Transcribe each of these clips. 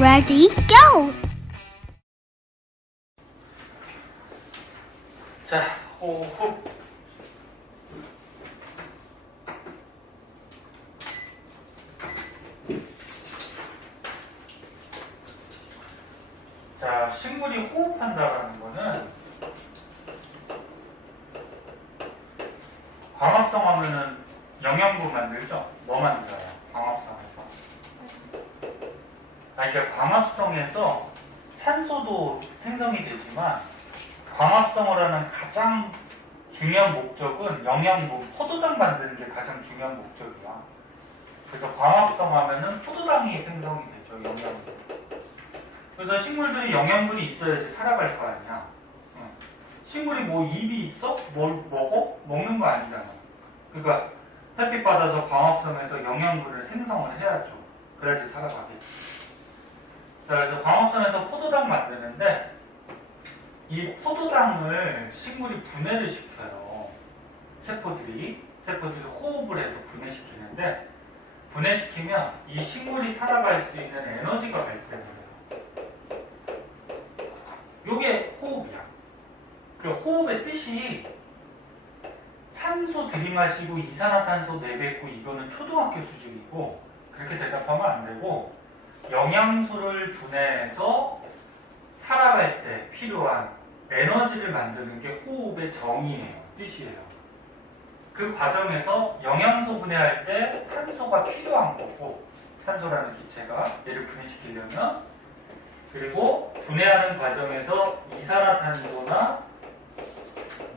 Ready, go! 자, 호흡. 자, 식물이 호흡한다라는 거는 광합성 하면은 영양분 만들죠? 뭐 만들어요? 광합성에서. 그러니까 광합성에서 산소도 생성이 되지만 광합성을 하는 가장 중요한 목적은 영양분, 포도당 만드는 게 가장 중요한 목적이야. 그래서 광합성 하면은 포도당이 생성이 되죠, 영양분. 그래서 식물들이 영양분이 있어야지 살아갈 거 아니야. 식물이 뭐 입이 있어? 뭘 먹어? 먹는 거 아니잖아. 그러니까 햇빛 받아서 광합성에서 영양분을 생성을 해야죠. 그래야지 살아가겠지. 자, 그래서 광합성에서 포도당 만드는데 이 포도당을 식물이 분해를 시켜요. 세포들이 호흡을 해서 분해시키는데 분해시키면 이 식물이 살아갈 수 있는 에너지가 발생해요. 요게 호흡이야. 그 호흡의 뜻이 산소 들이마시고 이산화탄소 내뱉고 이거는 초등학교 수준이고 그렇게 대답하면 안 되고 영양소를 분해해서 살아갈 때 필요한 에너지를 만드는 게 호흡의 정의예요. 뜻이에요. 그 과정에서 영양소 분해할 때 산소가 필요한 거고 산소라는 기체가 얘를 분해시키려면 그리고 분해하는 과정에서 이산화탄소나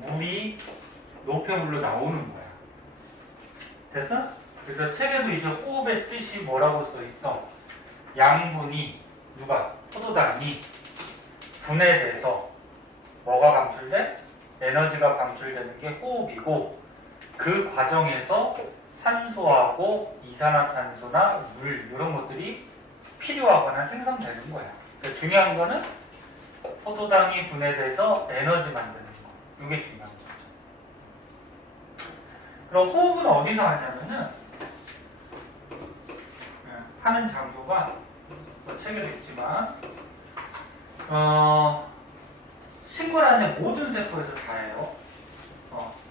물이 노폐물로 나오는 거야. 됐어? 그래서 책에도 이제 호흡의 뜻이 뭐라고 써 있어? 양분이 포도당이 분해돼서 뭐가 방출돼? 에너지가 방출되는 게 호흡이고 그 과정에서 산소하고 이산화탄소나 물 이런 것들이 필요하거나 생성되는 거야. 그러니까 중요한 거는 포도당이 분해돼서 에너지 만드는 거. 이게 중요한 거죠. 그럼 호흡은 어디서 하냐면은 하는 장소가 책에도 있지만 식물 안에 모든 세포에서 다 해요.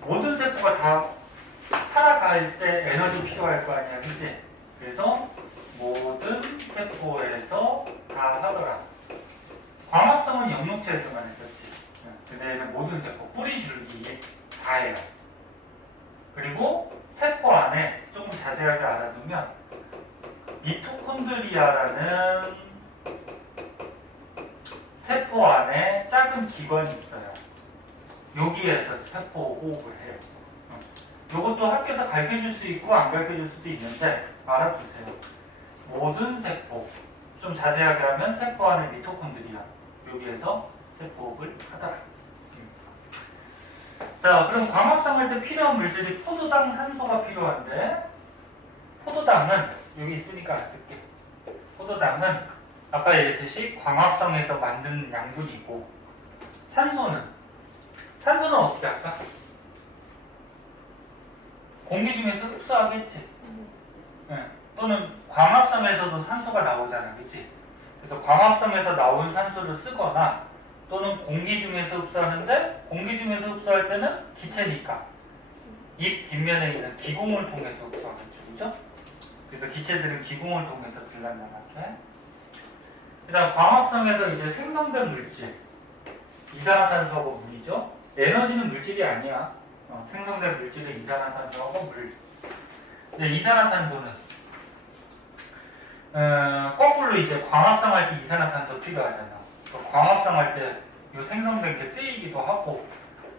모든 세포가 다 살아갈 때 에너지 필요할 거 아니야, 그치? 그래서 모든 세포에서 다 하더라. 광합성은 영육체에서만 했었지. 근데 얘는 모든 세포, 뿌리 줄기 다 해요. 그리고 세포 안에 조금 자세하게 알아두면 미토콘드리아라는 세포 안에 작은 기관이 있어요. 여기에서 세포 호흡을 해요. 이것도 학교에서 가르쳐줄 수 있고 안 가르쳐줄 수도 있는데 알아두세요. 모든 세포, 좀 자세하게 하면 세포 안에 미토콘드리아 여기에서 세포 호흡을 하더라. 자, 그럼 광합성할 때 필요한 물질이 포도당, 산소가 필요한데 포도당은 여기 있으니까 안 쓸게. 포도당은 아까 얘기했듯이 광합성에서 만든 양분이고 산소는 어떻게 할까? 공기 중에서 흡수하겠지. 또는 광합성에서도 산소가 나오잖아, 그치? 그래서 광합성에서 나온 산소를 쓰거나 또는 공기 중에서 흡수하는데 공기 중에서 흡수할 때는 기체니까 입 뒷면에 있는 기공을 통해서 흡수하겠죠, 그죠? 그래서 기체들은 기공을 통해서 들락날락해. 그 다음 광합성에서 이제 생성된 물질 이산화탄소하고 물이죠. 에너지는 물질이 아니야. 생성된 물질은 이산화탄소하고 물. 이제 이산화탄소는 거꾸로 이제 광합성할 때 이산화탄소 필요하잖아. 광합성할 때 이 생성된 게 쓰이기도 하고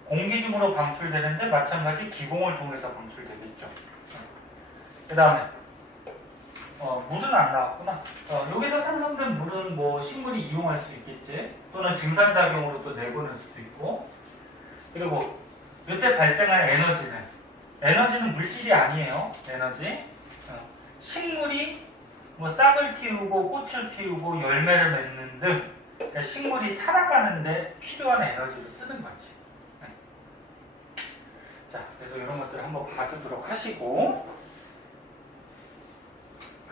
공기 중으로 방출되는데 마찬가지 기공을 통해서 방출되겠죠. 그 다음에 물은 안 나왔구나. 여기서 생성된 물은 뭐 식물이 이용할 수 있겠지. 또는 증산작용으로 또 내보낼 수도 있고. 그리고 이때 발생한 에너지는 물질이 아니에요. 에너지. 식물이 뭐 싹을 틔우고 꽃을 피우고 열매를 맺는 등 그러니까 식물이 살아가는데 필요한 에너지를 쓰는 거지. 자, 그래서 이런 것들을 한번 봐두도록 하시고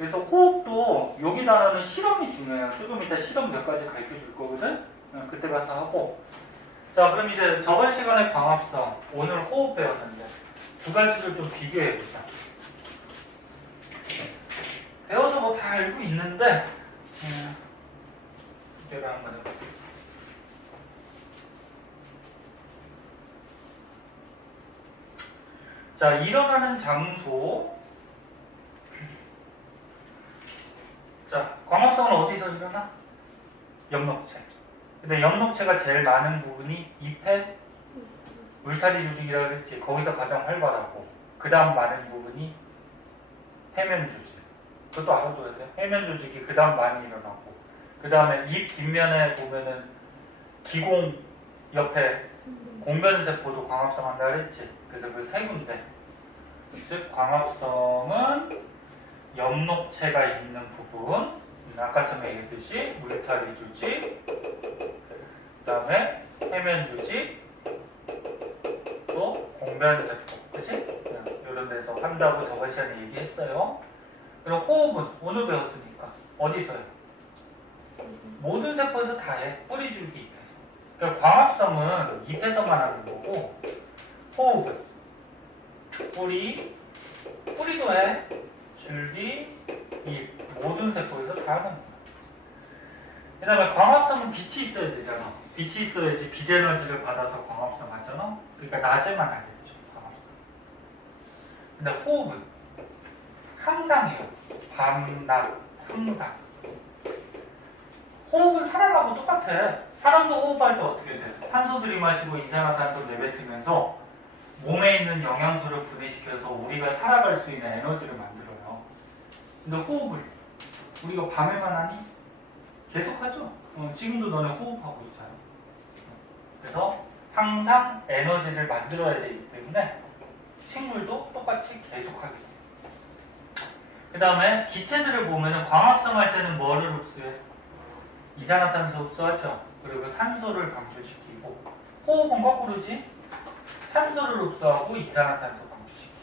그래서 호흡도 여기 단어는 실험이 중요해요. 조금 이따 실험 몇 가지 가르쳐 줄 거거든. 그때 가서 하고. 자, 그럼 이제 저번 시간에 광합성, 오늘 호흡 배웠는데 두 가지를 좀 비교해 보자. 배워서 뭐 다 알고 있는데 내가 한번 해볼게. 자, 일어나는 장소. 자, 광합성은 어디서 일어나? 엽록체. 근데 엽록체가 제일 많은 부분이 잎에 울타리 조직이라고 했지. 거기서 가장 활발하고, 그 다음 많은 부분이 해면 조직. 그것도 알아둬야 돼. 해면 조직이 그 다음 많이 일어나고, 그 다음에 잎 뒷면에 보면은 기공 옆에 공변세포도 광합성한다 그랬지. 그래서 그 세 군데. 즉 광합성은 엽록체가 있는 부분, 아까처럼 얘기했듯이 울타리 조직, 그 다음에 해면 조직, 또 공변세포, 그치? 이런 데서 한다고 저번 시간에 얘기했어요. 그럼 호흡은 오늘 배웠으니까 어디 있어요? 모든 세포에서 다 해. 뿌리, 줄기, 잎에서. 그러니까 광합성은 잎에서만 하는 거고, 호흡은 뿌리도 해. 줄기, 잎, 모든 세포에서 다 하는 거야. 그 다음에 광합성은 빛이 있어야 되잖아. 빛이 있어야지 빛 에너지를 받아서 광합성 하잖아. 그러니까 낮에만 하겠죠, 광합성. 근데 호흡은 항상 해요. 밤, 낮, 항상. 호흡은 사람하고 똑같아. 사람도 호흡할 때 어떻게 돼? 산소 들이마시고 이산화탄소 내뱉으면서 몸에 있는 영양소를 분해시켜서 우리가 살아갈 수 있는 에너지를 만들어요. 근데 호흡을 우리가 밤에만 하니? 계속하죠. 지금도 너네 호흡하고 있잖아. 그래서 항상 에너지를 만들어야 되기 때문에 식물도 똑같이 계속하게 돼요. 그 다음에 기체들을 보면 광합성 할 때는 뭐를 흡수해? 이산화탄소 흡수하죠. 그리고 산소를 방출시키고, 호흡은 거꾸로지. 산소를 흡수하고 이산화탄소 방출시키고.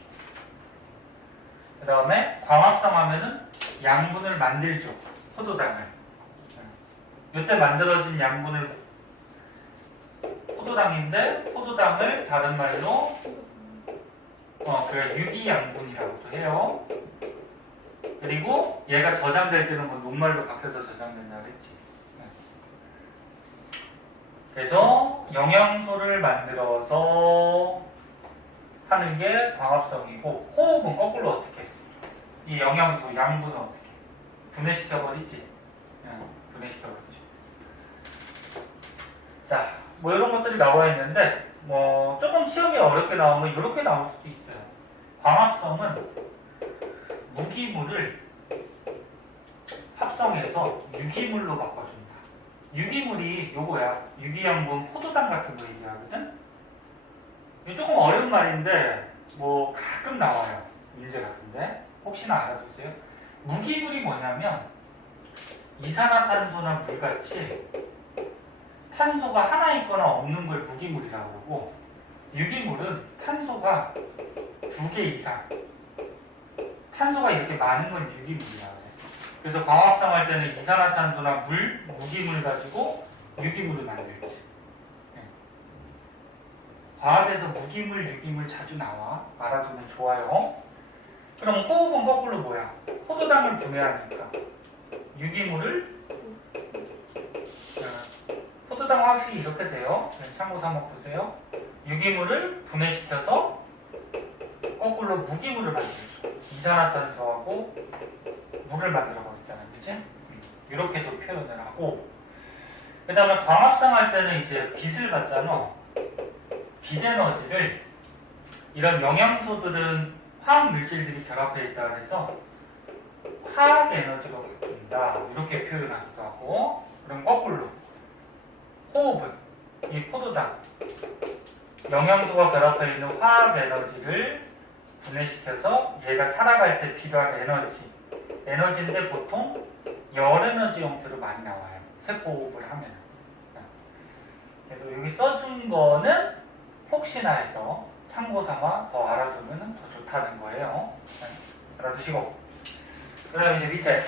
그 다음에 광합성 하면은 양분을 만들죠. 포도당을. 이때 만들어진 양분을 포도당인데, 포도당을 다른 말로 유기양분이라고도 해요. 그리고 얘가 저장될 때는 뭐 녹말로 바뀌어서 저장된다 그랬지. 그래서 영양소를 만들어서 하는 게 광합성이고, 호흡은 거꾸로 어떻게 해? 이 영양소, 양분은 어떻게 해? 분해시켜버리지. 분해시켜버리지. 자, 뭐 이런 것들이 나와 있는데, 뭐 조금 시험이 어렵게 나오면 이렇게 나올 수도 있어요. 광합성은 무기물을 합성해서 유기물로 바꿔준다. 유기물이 요거야. 유기양분, 포도당 같은 거 얘기하거든? 이거 조금 어려운 말인데 뭐 가끔 나와요. 문제 같은데 혹시나 알아두세요. 무기물이 뭐냐면 이산화탄소나 물같이 탄소가 하나 있거나 없는 걸 무기물이라고 그러고, 유기물은 탄소가 2개 이상, 탄소가 이렇게 많은 건 유기물이라고 해요. 그래서 광합성 할 때는 이산화탄소나 물, 무기물 가지고 유기물을 만들지. 과학에서 무기물, 유기물 자주 나와. 알아두면 좋아요. 그럼 호흡은 거꾸로 뭐야? 포도당을 분해하니까 유기물을, 포도당 확실히 이렇게 돼요. 참고 삼아 보세요. 유기물을 분해시켜서 거꾸로 무기물을 만들죠. 이산화탄소하고 물을 만들어 버리잖아요. 그치? 이렇게도 표현을 하고, 그 다음에 광합성 할 때는 이제 빛을 받잖아. 빛 에너지를, 이런 영양소들은 화학 물질들이 결합해 있다 그래서 화학 에너지로 바뀐다. 이렇게 표현하기도 하고, 그럼 거꾸로 호흡은 이 포도당, 영양소가 결합해 있는 화학 에너지를 분해시켜서 얘가 살아갈 때 필요한 에너지인데 보통 열 에너지 형태로 많이 나와요. 세포호흡을 하면. 그래서 여기 써준 거는 혹시나 해서 참고 삼아 더 알아두면 더 좋다는 거예요. 알아두시고. 그 그 다음에 이제 밑에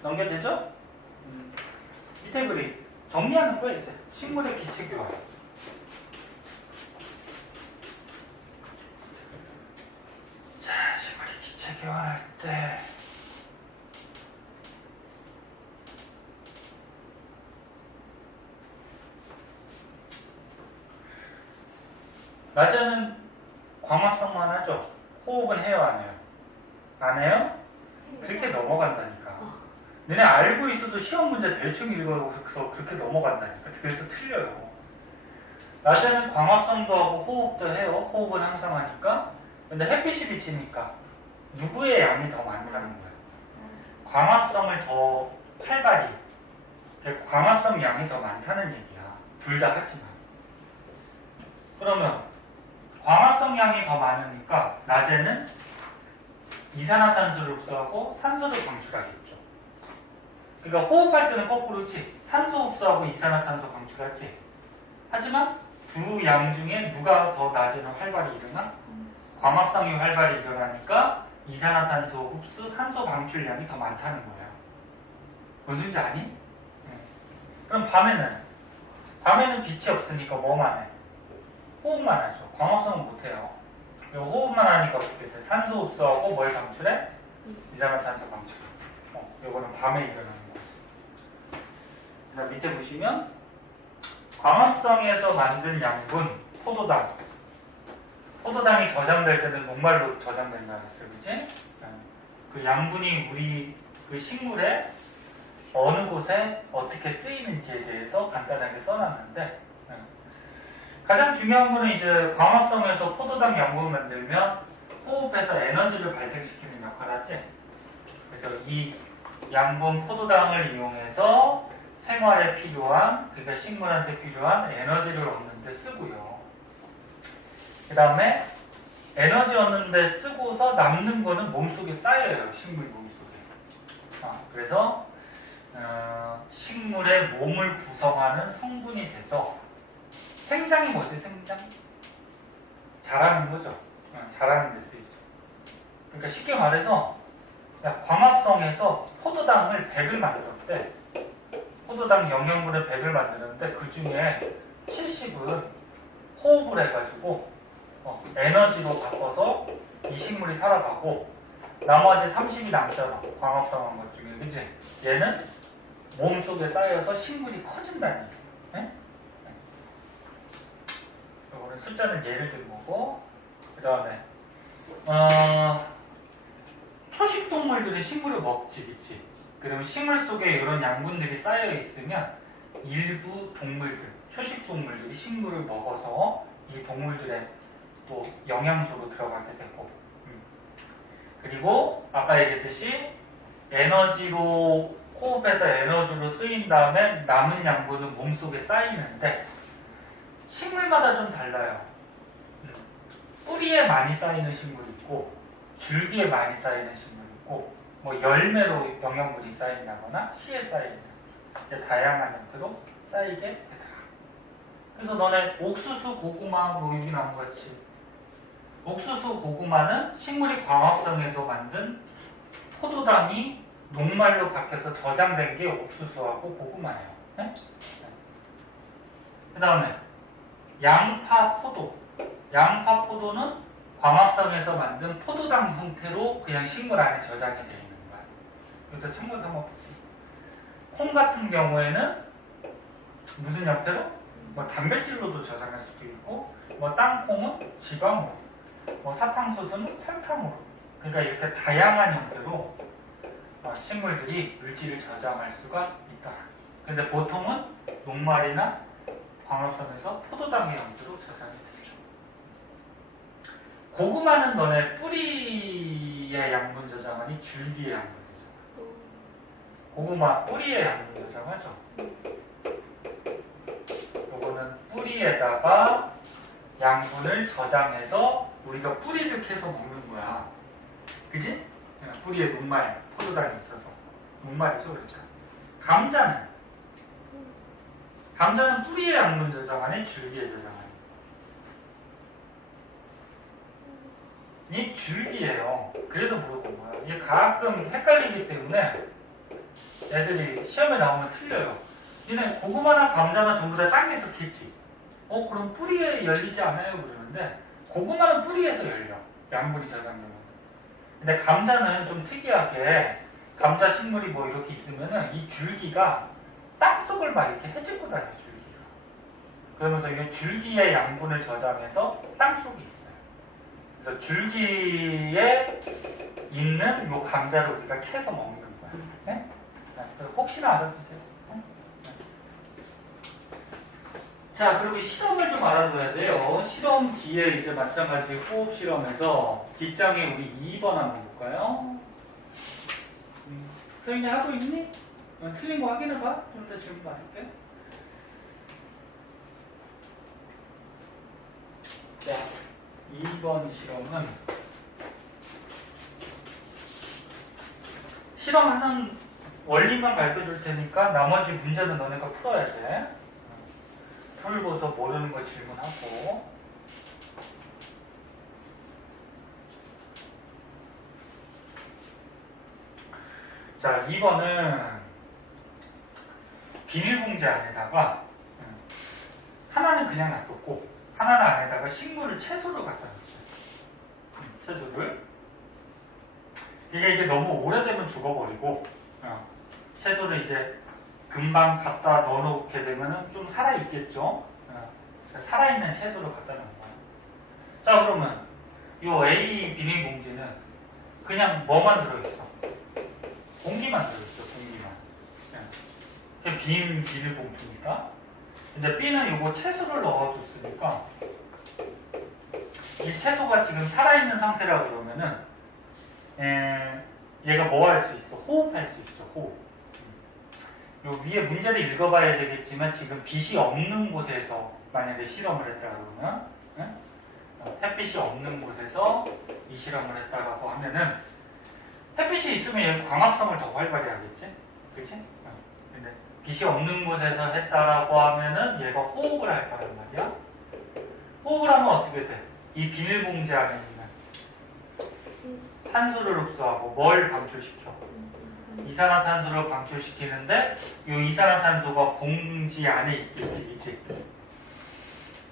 넘겨도 되죠? 밑에 그림 정리하는 거예요. 이제 식물의 기체 교환. 자, 식물의 기체 교환할 때 낮에는 광합성만 하죠. 호흡은 해요, 안 해요? 안 해요? 그렇게 넘어간다니까. 너네 알고 있어도 시험 문제 대충 읽어서 그렇게 넘어간다니까. 그래서 틀려요. 낮에는 광합성도 하고 호흡도 해요. 호흡은 항상 하니까. 근데 햇빛이 비치니까 누구의 양이 더 많다는 거예요. 광합성을 더 활발히. 광합성 양이 더 많다는 얘기야. 둘 다 하지만. 그러면 광합성 양이 더 많으니까 낮에는 이산화탄소를 흡수하고 산소를 방출하겠죠. 그러니까 호흡할 때는 거꾸로지. 산소 흡수하고 이산화탄소 방출하지. 하지만 두 양 중에 누가 더 낮에는 활발히 일어나? 광합성이 활발히 일어나니까 이산화탄소 흡수, 산소 방출량이 더 많다는 거야. 무슨 소리인지 아니? 네. 그럼 밤에는 빛이 없으니까 뭐만 해? 호흡만 하죠. 광합성은 못해요. 호흡만 하니까 어떻게 돼? 산소 흡수하고 뭘 방출해? 이산화탄소 방출. 요거는 밤에 일어나는 거죠. 밑에 보시면 광합성에서 만든 양분 포도당. 포도당이 저장될 때는 녹말로 저장된다 그랬어요. 그치? 그 양분이 우리 그 식물에 어느 곳에 어떻게 쓰이는지에 대해서 간단하게 써놨는데 가장 중요한 거는 이제 광합성에서 포도당 양분을 만들면 호흡에서 에너지를 발생시키는 역할을 하지. 그래서 이 양분 포도당을 이용해서 생활에 필요한, 그러니까 식물한테 필요한 에너지를 얻는 데 쓰고요. 그 다음에 에너지 얻는 데 쓰고서 남는 거는 몸속에 쌓여요. 식물 몸속에. 그래서 식물의 몸을 구성하는 성분이 돼서 생장이 뭐지? 생장? 자라는 거죠. 자라는 데 쓰이죠. 그러니까 쉽게 말해서 광합성에서 포도당을 100을 만들었대. 포도당 영양분을 100을 만드는데 그 중에 70은 호흡을 해가지고 에너지로 바꿔서 이 식물이 살아가고 나머지 30이 남잖아. 광합성한 것 중에. 그치? 얘는 몸속에 쌓여서 식물이 커진다는 얘기. 네? 이거는 숫자는 예를 든 거고 그 다음에 초식동물들이 식물을 먹지. 그치? 그러면 식물 속에 이런 양분들이 쌓여 있으면 일부 동물들, 초식동물들이 식물을 먹어서 이 동물들의 또 영양소로 들어가게 되고 그리고 아까 얘기했듯이 에너지로 호흡에서 에너지로 쓰인 다음에 남은 양분은 몸속에 쌓이는데 식물마다 좀 달라요. 뿌리에 많이 쌓이는 식물이 있고 줄기에 많이 쌓이는 식물이 있고 뭐 열매로 영양분이 쌓인다거나 씨에 쌓이는 다양한 형태로 쌓이게 되더라. 그래서 너네 옥수수, 고구마, 뭐 여기 나온 것 같이 옥수수, 고구마는 식물이 광합성해서 만든 포도당이 녹말로 바뀌어서 저장된 게 옥수수하고 고구마예요. 네? 그 다음에 양파, 포도. 양파, 포도는 광합성에서 만든 포도당 형태로 그냥 식물 안에 저장이 되어 있는 거야. 이것도 참고 삼아보지. 콩 같은 경우에는 무슨 형태로? 뭐 단백질로도 저장할 수도 있고, 뭐 땅콩은 지방으로, 뭐 사탕수수는 설탕으로. 그러니까 이렇게 다양한 형태로 식물들이 물질을 저장할 수가 있다. 근데 보통은 녹말이나 광합성에서 포도당의 형태로 저장이 되죠. 고구마는 너네 뿌리의 양분 저장하니 줄기의 양분 저장. 고구마 뿌리의 양분 저장하죠. 요거는 뿌리에다가 양분을 저장해서 우리가 뿌리를 캐서 먹는 거야. 그지? 뿌리에 녹말, 포도당이 있어서. 녹말이죠, 그러니까. 감자는 뿌리에 양분 저장하니 줄기에 저장하니. 이 줄기예요. 그래서 물어본 거예요. 이게 가끔 헷갈리기 때문에 애들이 시험에 나오면 틀려요. 얘네 고구마나 감자나 전부 다 땅에서 캐지. 그럼 뿌리에 열리지 않아요? 그러는데 고구마는 뿌리에서 열려. 양분이 저장되면서. 근데 감자는 좀 특이하게 감자 식물이 뭐 이렇게 있으면은 이 줄기가 땅속을 막 이렇게 헤집고 다녀요. 줄기가. 그러면서 이 줄기의 양분을 저장해서 땅속에 있어요. 그래서 줄기에 있는 이 감자를 우리가 캐서 먹는 거야. 네? 혹시나 알아두세요. 자, 그리고 실험을 좀 알아둬야 돼요. 실험 뒤에 이제 마찬가지 호흡 실험에서 뒷장에 우리 2번 한번 볼까요? 서인이 하고 있니? 틀린 거 확인해봐. 좀 이따 질문 받을게. 자, 2번 실험은 실험하는 원리만 가르쳐 줄 테니까 나머지 문제는 너네가 풀어야 돼. 풀고서 모르는 거 질문하고. 자, 2번은 비닐봉지 안에다가 하나는 그냥 놔뒀고 하나는 안에다가 식물을 채소를 갖다 놨어요. 채소를. 이게 이제 너무 오래되면 죽어버리고 채소를 이제 금방 갖다 넣어놓게 되면 좀 살아있겠죠. 살아있는 채소를 갖다 놓은 거예요. 자, 그러면 이 A 비닐봉지는 그냥 뭐만 들어있어? 공기만 들어있어. 공기만. 빈 비닐봉투니까. 이제 B는 이거 채소를 넣어줬으니까 이 채소가 지금 살아있는 상태라 그러면은 얘가 뭐 할 수 있어? 호흡할 수 있어. 호흡. 요 위에 문제를 읽어봐야 되겠지만 지금 빛이 없는 곳에서 만약에 실험을 했다 그러면 햇빛이 없는 곳에서 이 실험을 했다라고 하면은 햇빛이 있으면 얘는 광합성을 더 활발히 하겠지? 그치? 근데 빛이 없는 곳에서 했다라고 하면은 얘가 호흡을 할 거란 말이야. 호흡을 하면 어떻게 돼? 이 비닐봉지 안에 있는 산소를 흡수하고 뭘 방출시켜? 이산화탄소를 방출시키는데 이 이산화탄소가 봉지 안에 있겠지, 그치?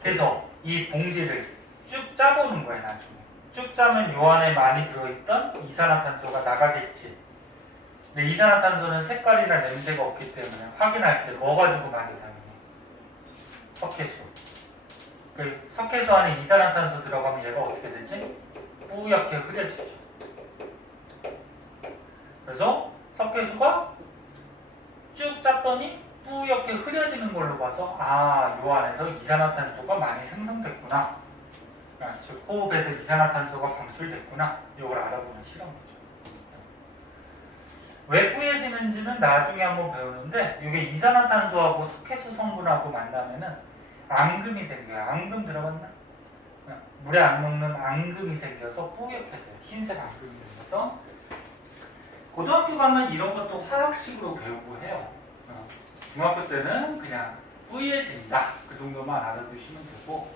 그래서 이 봉지를 쭉 짜보는 거야, 나중에. 쭉 짜면 요 안에 많이 들어있던 이산화탄소가 나가겠지. 근데 이산화탄소는 색깔이나 냄새가 없기 때문에 확인할 때 뭐 가지고 많이 사용해? 석회수. 그 석회수 안에 이산화탄소 들어가면 얘가 어떻게 되지? 뿌옇게 흐려지죠. 그래서 석회수가 쭉 짰더니 뿌옇게 흐려지는 걸로 봐서 요 안에서 이산화탄소가 많이 생성됐구나. 즉 호흡에서 이산화탄소가 방출됐구나. 이걸 알아보는 실험이죠. 왜 뿌얘지는지는 나중에 한번 배우는데 이게 이산화탄소하고 석회수 성분하고 만나면은 앙금이 생겨요. 앙금 들어봤나? 물에 안 녹는 앙금이 생겨서 뿌옇게 돼요. 흰색 앙금이 생겨서. 고등학교 가면 이런 것도 화학식으로 배우고 해요. 중학교 때는 그냥 뿌얘진다. 그 정도만 알아두시면 되고.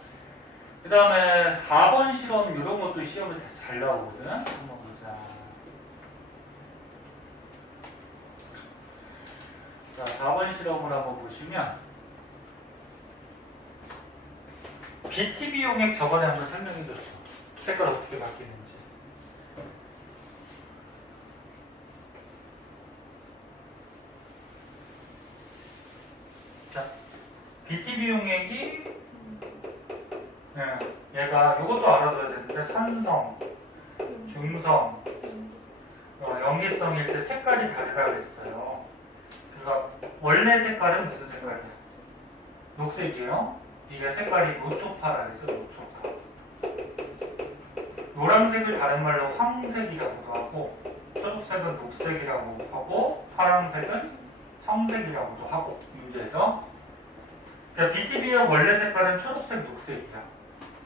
그 다음에 4번 실험 이런 것도 시험에 잘 나오거든. 한번 보자. 자, 4번 실험을 한번 보시면 BTB 용액 저번에 한번 설명해줬죠. 색깔 어떻게 바뀌는지. 자, BTB 용액이 얘가 이것도 알아둬야 되는데 산성, 중성, 염기성일 때 색깔이 다르다 그랬어요. 그러니까 원래 색깔은 무슨 색깔이야? 녹색이에요. 이게 색깔이 노초파라 그래서 노초파. 노란색을 다른 말로 황색이라고도 하고, 초록색은 녹색이라고 하고, 파란색은 청색이라고도 하고, 문제에서. 그러니까 BTB의 원래 색깔은 초록색, 녹색이야.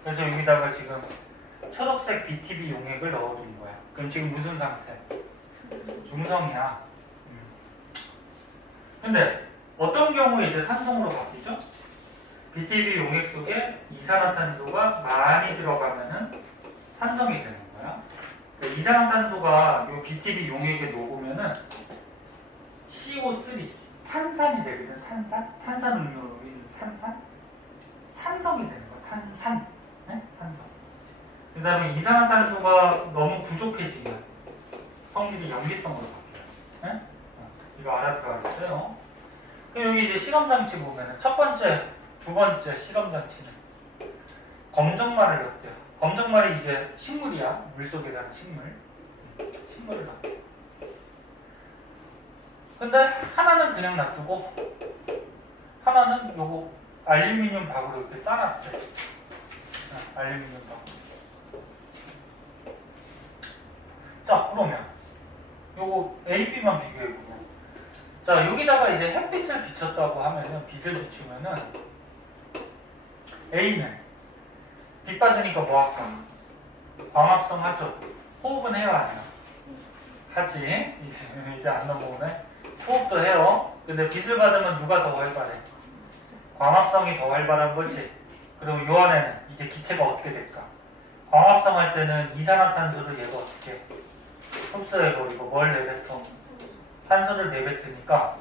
그래서 여기다가 지금 초록색 BTB 용액을 넣어준 거야. 그럼 지금 무슨 상태? 중성이야. 근데 어떤 경우에 이제 산성으로 바뀌죠? BTB 용액 속에 이산화탄소가 많이 들어가면은 산성이 되는 거야. 이산화탄소가 요 BTB 용액에 녹으면은 CO3 탄산이 되거든. 탄산음료인 탄산 산성이 되는 거야. 탄산. 네? 산성. 그 다음에 이산화탄소가 너무 부족해지면 성질이 염기성으로 바뀌어요. 네? 이거 알아들어야겠어요. 그럼 여기 이제 실험장치 보면은 첫 번째, 두 번째 실험장치는 검정말을 넣대요. 검정말이 이제 식물이야. 물속에 사는 식물. 식물을 넣어. 근데 하나는 그냥 놔두고 하나는 요거 알루미늄 박으로 이렇게 싸놨어요. 알루미늄 박. 자, 그러면 요거 A, B만 비교해보면 자, 여기다가 이제 햇빛을 비쳤다고 하면은 빛을 비추면은 A는 빛 받으니까 뭐 할까? 광합성 하죠. 호흡은 해요, 안 해요? 하지. 이제 안 넘어오네. 호흡도 해요. 근데 빛을 받으면 누가 더 활발해? 광합성이 더 활발한 거지. 그럼 요 안에는 이제 기체가 어떻게 될까? 광합성 할 때는 이산화탄소를 얘가 어떻게 흡수해버리고 뭘 내뱉어? 산소를 내뱉으니까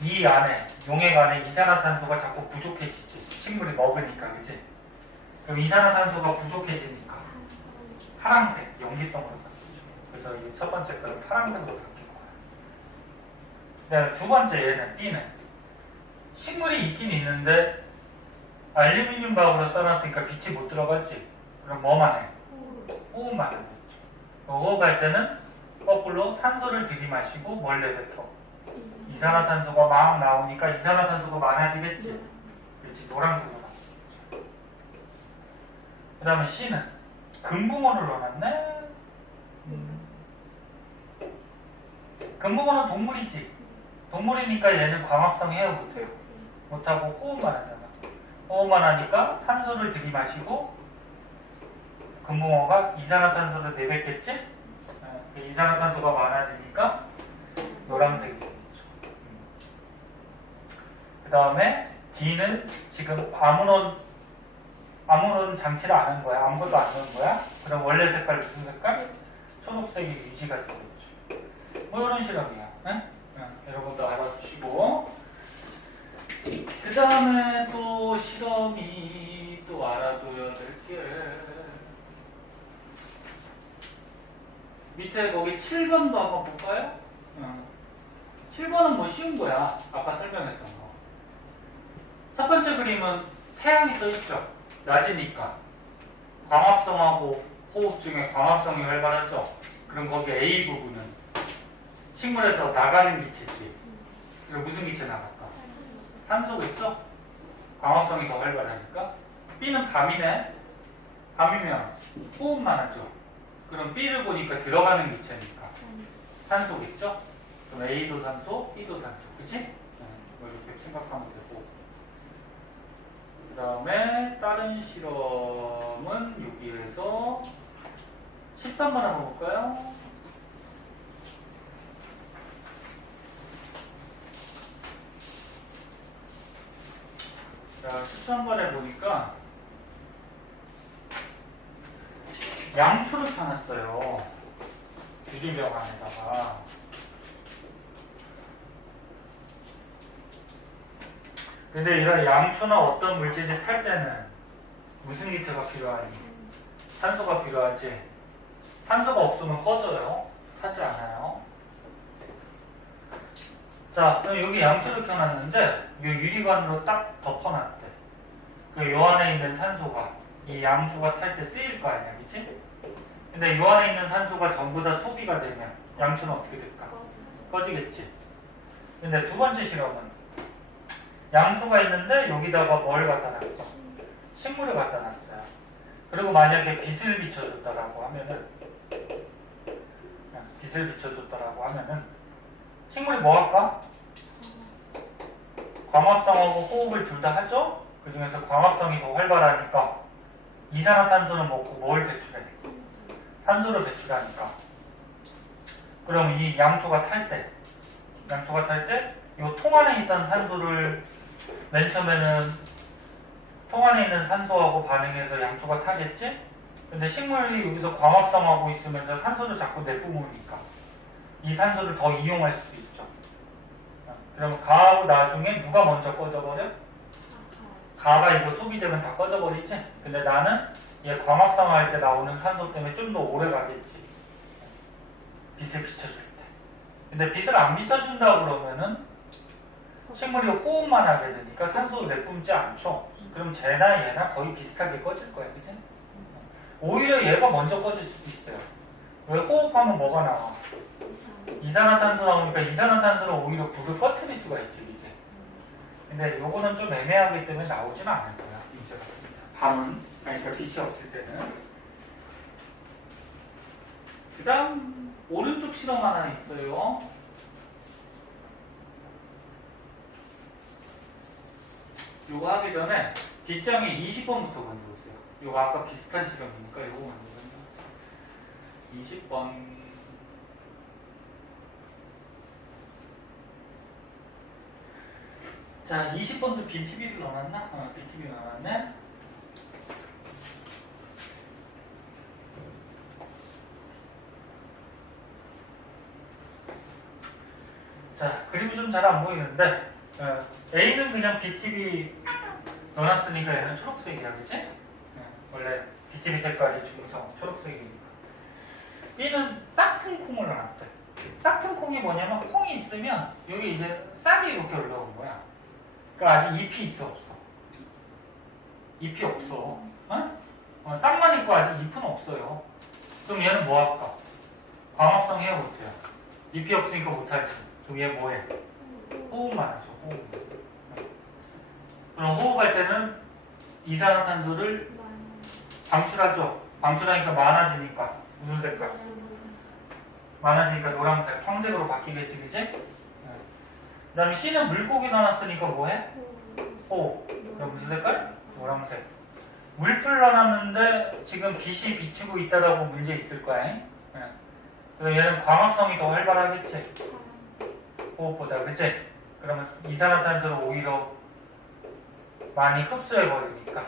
이 안에, 용액 안에 이산화탄소가 자꾸 부족해지지. 식물이 먹으니까, 그치? 그럼 이산화탄소가 부족해지니까 파란색, 염기성으로 바뀌죠. 그래서 이 첫 번째 거는 파란색으로 바뀐 거야. 그다음에 두 번째 얘는 B는 식물이 있긴 있는데 알루미늄 박으로 써놨으니까 빛이 못 들어갔지. 그럼 뭐만 해? 호흡만 하는 거죠. 호흡할 때는 거꾸로 산소를 들이마시고 뭘 내뱉어? 이산화탄소가 막 나오니까 이산화탄소가 많아지겠지. 그렇지, 노란색으로. 그 다음에 C는 금붕어를 넣어놨네. 금붕어는 동물이지. 동물이니까 얘는 광합성 해요, 못해요? 못하고 호흡만 하잖아. 호흡만 하니까 산소를 들이마시고 금붕어가 이산화탄소를 내뱉겠지? 이산화탄소가 많아지니까 노란색이 생기죠. 그 다음에 D는 지금 아무런 장치를 안 한 거야. 아무것도 안 넣은 거야. 그럼 원래 색깔 무슨 색깔? 초록색이 유지가 되겠죠. 뭐 이런 실험이야. 응? 여러분도 알아주시고. 그 다음에 또 실험이 또 알아줘야 될 게 밑에 거기 7번도 한번 볼까요? 7번은 뭐 쉬운 거야. 아까 설명했던 거. 첫 번째 그림은 태양이 떠있죠. 낮이니까 광합성하고 호흡 중에 광합성이 활발하죠. 그럼 거기 A 부분은 식물에서 나가는 기체지. 그럼 무슨 기체 나갈까? 산소겠죠? 광합성이 더 활발하니까. B는 밤이네. 밤이면 호흡만 하죠. 그럼 B를 보니까 들어가는 기체니까 산소겠죠? 그럼 A도 산소, B도 산소. 그치? 이렇게 생각하면 되고. 그 다음에 다른 실험은 여기에서 13번 한번 볼까요? 자, 13번에 보니까 양초를 펴놨어요. 유리병 안에다가. 근데 이런 양초나 어떤 물질이 탈 때는 무슨 기체가 필요하니? 산소가 필요하지. 산소가 없으면 꺼져요. 타지 않아요. 자, 그럼 여기 양초를 펴놨는데 이 유리관으로 딱 덮어놨대. 그 요 안에 있는 산소가 이 양초가 탈 때 쓰일 거 아니야, 그치? 근데 요 안에 있는 산소가 전부 다 소비가 되면 양초는 어떻게 될까? 꺼지겠지. 근데 두 번째 실험은 양초가 있는데 여기다가 뭘 갖다 놨어? 식물을 갖다 놨어요. 그리고 만약에 빛을 비춰줬다라고 하면은 식물이 뭐 할까? 광합성하고 호흡을 둘 다 하죠? 그 중에서 광합성이 더 활발하니까 이산화탄소는 먹고 뭘 배출해? 산소를 배출하니까. 그럼 이 양초가 탈 때, 이 통 안에 있던 산소를 맨 처음에는 통 안에 있는 산소하고 반응해서 양초가 타겠지? 근데 식물이 여기서 광합성하고 있으면서 산소를 자꾸 내뿜으니까 이 산소를 더 이용할 수도 있죠. 그럼 가하고 나중에 누가 먼저 꺼져버려? 가가 이거 소비되면 다 꺼져버리지? 근데 나는 얘 광합성할 때 나오는 산소 때문에 좀 더 오래 가겠지. 빛을 비춰줄 때. 근데 빛을 안 비춰준다 그러면은 식물이 호흡만 하게 되니까 산소를 내뿜지 않죠. 그럼 쟤나 얘나 거의 비슷하게 꺼질 거야, 그치? 오히려 얘가 먼저 꺼질 수도 있어요. 왜? 호흡하면 뭐가 나와? 이산화탄소 나오니까 이산화탄소는 오히려 불을 꺼트릴 수가 있지, 이제. 근데 요거는 좀 애매하기 때문에 나오지는 않을 거야, 이제. 밤은, 그러니까 빛이 없을 때는. 그 다음, 오른쪽 실험 하나 있어요. 요거 하기 전에 뒷장에 20번부터 먼저 보세요. 요거 아까 비슷한 실험이니까 요거 먼저 보세요. 20번. 자, 20번도 BTB를 넣어놨나? BTB 넣어놨네. 자, 그림이 좀 잘 안 보이는데 A는 그냥 BTB 넣어놨으니까 얘는 초록색이야, 그치? 원래 BTB 색깔이 중성 초록색이니까. B는 싹튼 콩을 넣어놨대. 싹튼 콩이 뭐냐면 콩이 있으면 여기 이제 싹이 이렇게 올라온 거야. 그러니까 아직 잎이 있어 없어? 잎이 없어. 싹만 있고 아직 잎은 없어요. 그럼 얘는 뭐 할까? 광합성 해야 못해요. 잎이 없으니까 못하지. 그럼 얘 뭐해? 호흡만 하죠. 호흡. 그럼 호흡할 때는 이산화탄소를 방출하죠. 방출하니까 많아지니까 무슨 색깔? 많아지니까 노란색, 황색으로 바뀌겠지, 그치? 그 다음에 C는 물고기 넣어놨으니까 뭐해? 호흡. 그럼 무슨 색깔? 노란색. 물풀 넣어놨는데 지금 빛이 비추고 있다라고 문제 있을 거야. 그래서 얘는 광합성이 더 활발하겠지? 호흡보다, 그치? 그러면 이산화탄소를 오히려 많이 흡수해버리니까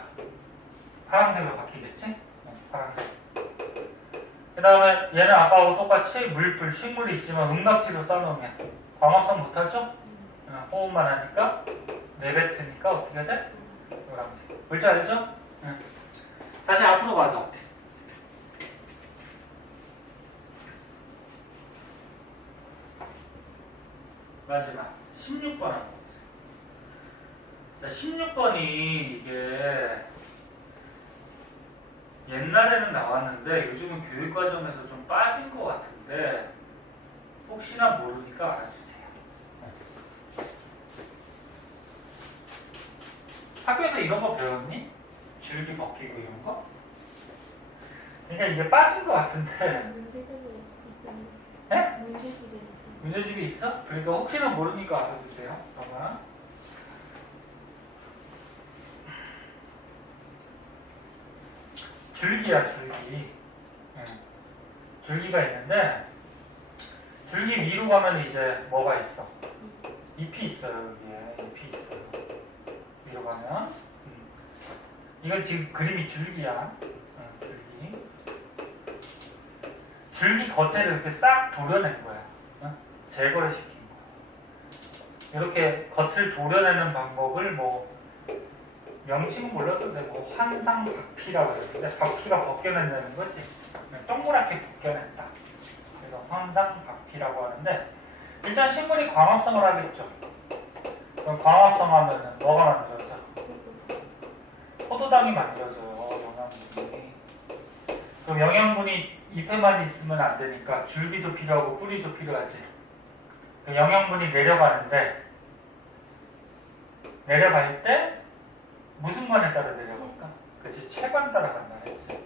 파란색으로 바뀌겠지? 파란색. 그 다음에 얘는 아까하고 똑같이 물풀, 식물이 있지만 은각지로 써놓으면 광합성 못하죠? 호흡만 하니까 내뱉으니까 어떻게 돼? 노란색. 뭔지 알죠? 다시 앞으로 가죠. 마지막 16번 한번 보세요. 자, 16번이 이게 옛날에는 나왔는데 요즘은 교육과정에서 좀 빠진 것 같은데 혹시나 모르니까 알아주세요. 학교에서 이런 거 배웠니? 줄기 벗기고 이런 거? 그러니까 이게 빠진 것 같은데. 네? 문제집이 있어? 그러니까 혹시나 모르니까 알아주세요. 봐봐. 줄기야, 줄기. 줄기가 있는데 줄기 위로 가면 이제 뭐가 있어? 잎이 있어요. 여기에 잎이 있어요. 위로 가면 이건 지금 그림이 줄기야. 줄기 겉에를 이렇게 싹 도려낸 거야. 제거를 시킨 거야. 이렇게 겉을 도려내는 방법을 뭐 명칭은 몰라도 되고 환상박피라고 그러는데 박피가 벗겨낸다는 거지. 동그랗게 벗겨냈다. 그래서 환상박피라고 하는데 일단 식물이 광합성을 하겠죠. 그럼 광합성하면은 뭐가 만들어져? 포도당이 만들어져요. 영양분이. 그럼 영양분이 잎에만 있으면 안 되니까 줄기도 필요하고 뿌리도 필요하지. 그 영양분이 내려가는데 내려갈 때 무슨 관에 따라 내려갈까? 그렇지, 체관 따라 간다 했지.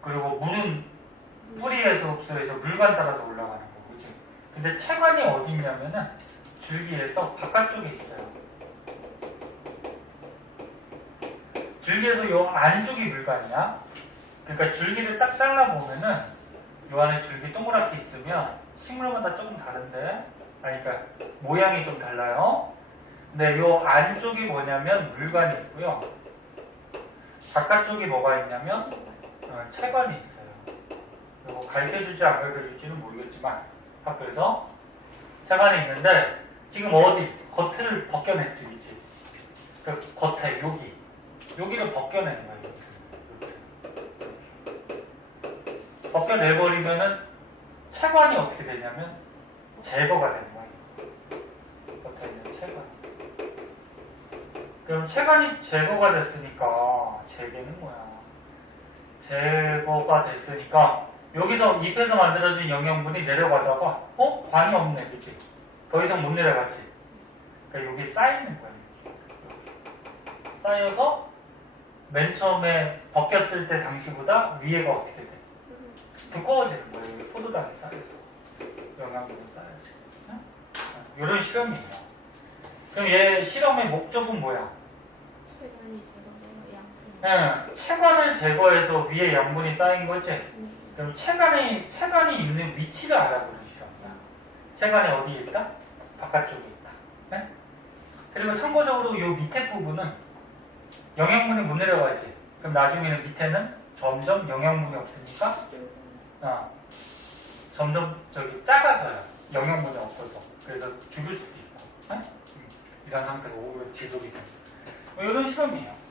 그리고 물은 뿌리에서 흡수해서 물관 따라서 올라가는 거, 그렇지? 근데 체관이 어디 있냐면은 줄기에서 바깥쪽에 있어요. 줄기에서 요 안쪽이 물관이야. 그러니까 줄기를 딱 잘라보면은 요 안에 줄기 동그랗게 있으면 식물마다 조금 다른데, 그러니까 모양이 좀 달라요. 근데 요 안쪽이 뭐냐면 물관이 있고요. 바깥쪽에 뭐가 있냐면 채관이 있어요. 이거 가르쳐줄지 안 가르쳐줄지는 모르겠지만 학교에서 채관이 있는데 지금 어디 겉을 벗겨냈지, 그치? 그 겉에 여기를 벗겨내는 거예요. 벗겨내버리면은 채관이 어떻게 되냐면 제거가 되는 거예요. 겉에 있는 채관. 그럼 채관이 제거가 됐으니까 재개는 뭐야? 제거가 됐으니까 여기서 잎에서 만들어진 영양분이 내려가다가 관이 없네, 그치? 더 이상 못 내려갔지? 그러니까 여기 쌓이는 거야. 쌓여서 맨 처음에 벗겼을 때 당시보다 위에가 어떻게 돼? 두꺼워지는 거예요. 여기 포도당이 쌓여서 영양분이 쌓여서. 응? 이런 실험이에요. 그럼 얘 실험의 목적은 뭐야? 체관을 제거해서 위에 양분이 쌓인 거지? 그럼 체관이 있는 위치를 알아보는 실험이야. 체관이 어디에 있다? 바깥쪽에 있다. 네? 그리고 참고적으로 이 밑에 부분은 영양분이 못 내려가지. 그럼 나중에는 밑에는 점점 영양분이 없으니까 점점 작아져요. 영양분이 없어서. 그래서 죽을 수도 있고. 네? 이런 상태가 오래 지속이 됩니다. 이런 실험이에요.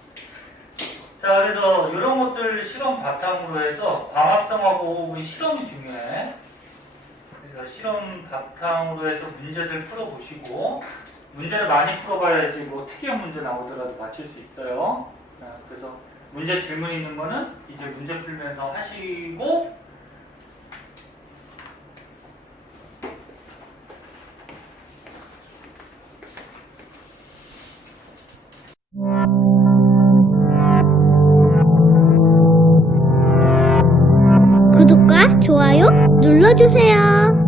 자, 그래서 이런 것들 실험 바탕으로 해서 광합성하고 우리 실험이 중요해. 그래서 실험 바탕으로 해서 문제들 풀어보시고, 문제를 많이 풀어봐야지 뭐 특이한 문제 나오더라도 맞출 수 있어요. 그래서 문제 질문 있는 거는 이제 문제 풀면서 하시고, 구독과 좋아요 눌러주세요.